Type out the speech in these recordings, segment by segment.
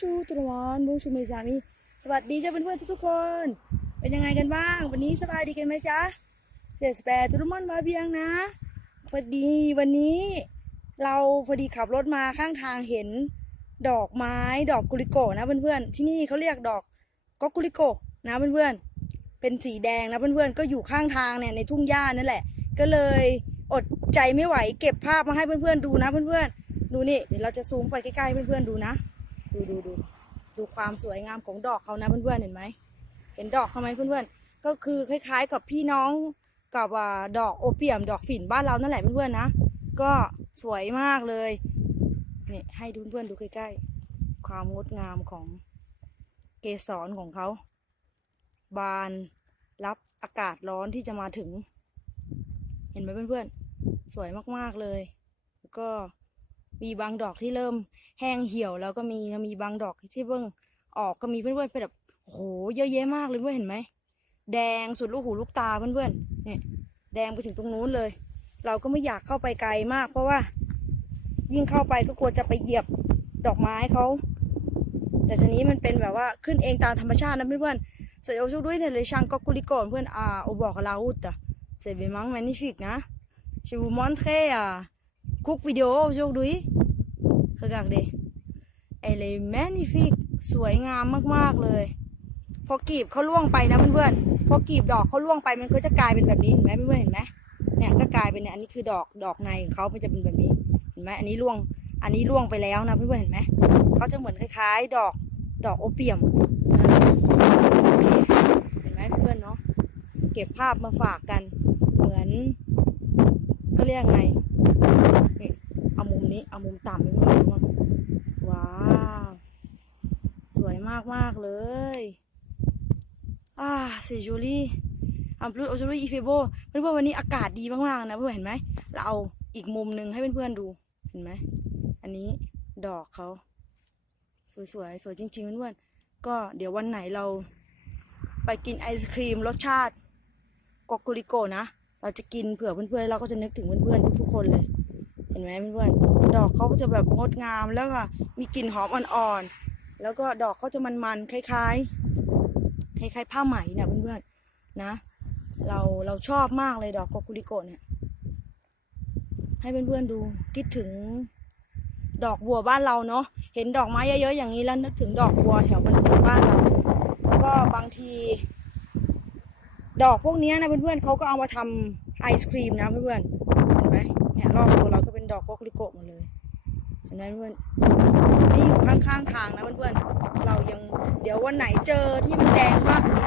ชูตุลวานบูชูเมซามี สวัสดีจ้าเพื่อนๆทุกๆคน เป็นยังไงกันบ้าง วันนี้สบายดีกันไหมจ๊ะเจสแปรตุลมันมาเบียงนะ พอดีวันนี้ เราพอดีขับรถมาข้างทางเห็น ดอกไม้ดอกกุลิโกะนะเพื่อนๆ ที่นี่เขาเรียกดอกก็กุลิโกะนะเพื่อนๆ เป็นสีแดงนะเพื่อนๆ ก็อยู่ข้างทางเนี่ยในทุ่งหญ้านั่นแหละ ก็เลยอดใจไม่ไหวเก็บภาพมาให้เพื่อนๆดูนะเพื่อนๆ ดูนี่เดี๋ยวเราจะซูมไปใกล้ๆเพื่อนๆดูนะ ดูดูดูดูความสวยงามของดอกเขานะเพื่อนๆเห็นไหมเห็นดอกเขาไหมเพื่อนๆก็คือคล้าย ๆ กับพี่น้องกับดอกโอเปียม ดอกฝิ่นบ้านเรานั่นแหละเพื่อนๆนะก็สวยมากเลยนี่ให้ดูเพื่อนๆดูใกล้ๆ ความงดงามของเกสรของเขา บานรับอากาศร้อนที่จะมาถึง เห็นไหมเพื่อนๆ สวยมากๆเลย แล้วก็ มีบางดอกที่เริ่มแห้งเหี่ยวแล้วก็มีมีบางดอกที่เพิ่งออกก็มีเพื่อนๆเป็นแบบโหเยอะแยะมากเลยเพื่อนเห็นไหมแดงสุดลูกหูลูกตาเพื่อนๆเนี่ยแดงไปถึงตรงนู้นเลย เราก็ไม่อยากเข้าไปไกลมาก เพราะว่า ยิ่งเข้าไปก็กลัวจะไปเหยียบดอกไม้เขาแต่ทีนี้มันเป็นแบบว่าขึ้นเองตามธรรมชาตินะเพื่อนๆ C'est aujourd'hui les champs coquelicots เพื่อนอ่า au bord de la route c'est vraiment magnifique นะ je vous montrer euh, cook vidéo aujourd'hui regardez elle est magnifique สวยงามมากๆเลย พอกีบเขาล่วงไปนะเพื่อนๆพอกีบดอกเขาล่วงไปมันก็จะกลายเป็นแบบนี้เห็นไหมเพื่อนๆเห็นไหมเนี่ยก็กลายเป็นเนี่ยอันนี้คือดอกดอกในของเขามันจะเป็นแบบนี้เห็นไหมอันนี้ล่วงอันนี้ล่วงไปแล้วนะเพื่อนๆเห็นไหมเขาจะเหมือนคล้าย ๆ ดอกดอกโอเปียมเห็นไหมเพื่อนเนาะเก็บภาพมาฝากกันเหมือนก็เรียกไง นี้เอามุมต่ำไปเพื่อนๆดูว้าว สวยมากมากเลย อ่า c'est joli en plus aujourd'hui il fait beau เพื่อนๆวันนี้อากาศดีมากๆนะเพื่อนเห็นไหมเราเอาอีกมุมหนึ่งให้เพื่อนๆดูเห็นไหมอันนี้ดอกเขาสวยๆสวยจริงๆเพื่อนๆก็เดี๋ยววันไหนเราไปกินไอศครีมรสชาติกอกุริโกนะ เราจะกินเผื่อเพื่อนๆเราก็จะนึกถึงเพื่อนๆทุกๆคนเลย เห็นไหมเพื่อนดอกเขาจะแบบงดงามแล้วก็มีกลิ่นหอมอ่อนๆ แล้วก็ดอกเขาจะมันๆคล้ายๆ คล้ายๆ ผ้าไหมนะเพื่อนๆนะ เราเราชอบมากเลยดอกกกุริโกเนี่ย ให้เพื่อนๆดูคิดถึงดอกบัวบ้านเราเนาะ เห็นดอกไม้เยอะๆอย่างนี้แล้วนึกถึงดอกบัวแถวบ้านเรา แล้วก็บางที ดอกพวกนี้นะเพื่อนๆเขาก็เอามาทำไอศครีมนะเพื่อนๆ เห็นไหมเนี่ยรอบตัวเราก็เดอกโกกลิโกะหมดเลยเห็นไหมเพื่อนนี่อยู่ข้างๆทางนะเพื่อนๆเรายังเดี๋ยววันไหนเจอที่มันแดงมากกว่านี้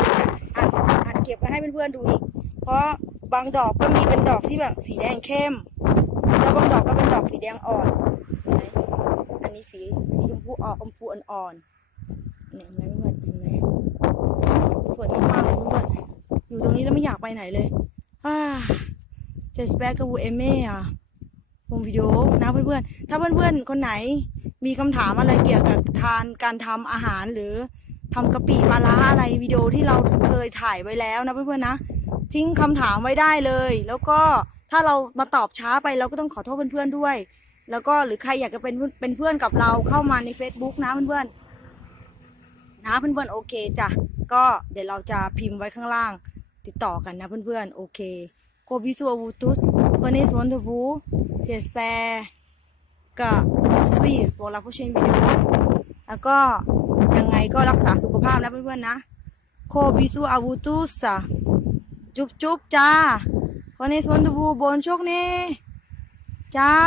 อัดอัดเก็บมาให้เพื่อนๆดูอีก เพราะบางดอกก็มีเป็นดอกที่แบบสีแดงเข้ม แล้วบางดอกก็เป็นดอกสีแดงอ่อนเห็นไหมอันนี้สีสีชมพูออกชมพูอ่อนๆเห็นไหมเพื่อนเห็นไหมสวยมากๆเพื่อนๆอยู่ตรงนี้แล้วไม่อยากไปไหนเลยอ่า j'espère que vous aimez อะวงวิดีโอนะเพื่อนๆ ถ้าเพื่อนๆ คนไหนมีคำถามอะไรเกี่ยวกับทานการทำอาหารหรือทำกะปิปลาร้าอะไรวิดีโอที่เราเคยถ่ายไว้แล้วนะเพื่อนๆนะ ทิ้งคำถามไว้ได้เลย แล้วก็ถ้าเรามาตอบช้าไปเราก็ต้องขอโทษเพื่อนๆด้วย แล้วก็หรือใครอยากจะเป็นเป็นเพื่อนกับเราเข้ามาใน Facebook นะเพื่อนๆนะเพื่อนๆโอเคจ้ะก็เดี๋ยวเราจะพิมพ์ไว้ข้างล่าง ติดต่อกันนะเพื่อนๆโอเค โกบิซัววูตุสเพื่อนในสวนทวูเจสเปกับสวีบอกเราผู้เชมวิดีโอแล้วก็ยังไงก็รักษาสุขภาพนะเพื่อนๆนะ โคบิซัวอาวูตุสจุ๊บจุ๊บจ้าคนในสวนทวูบนโชคเน่เจ้า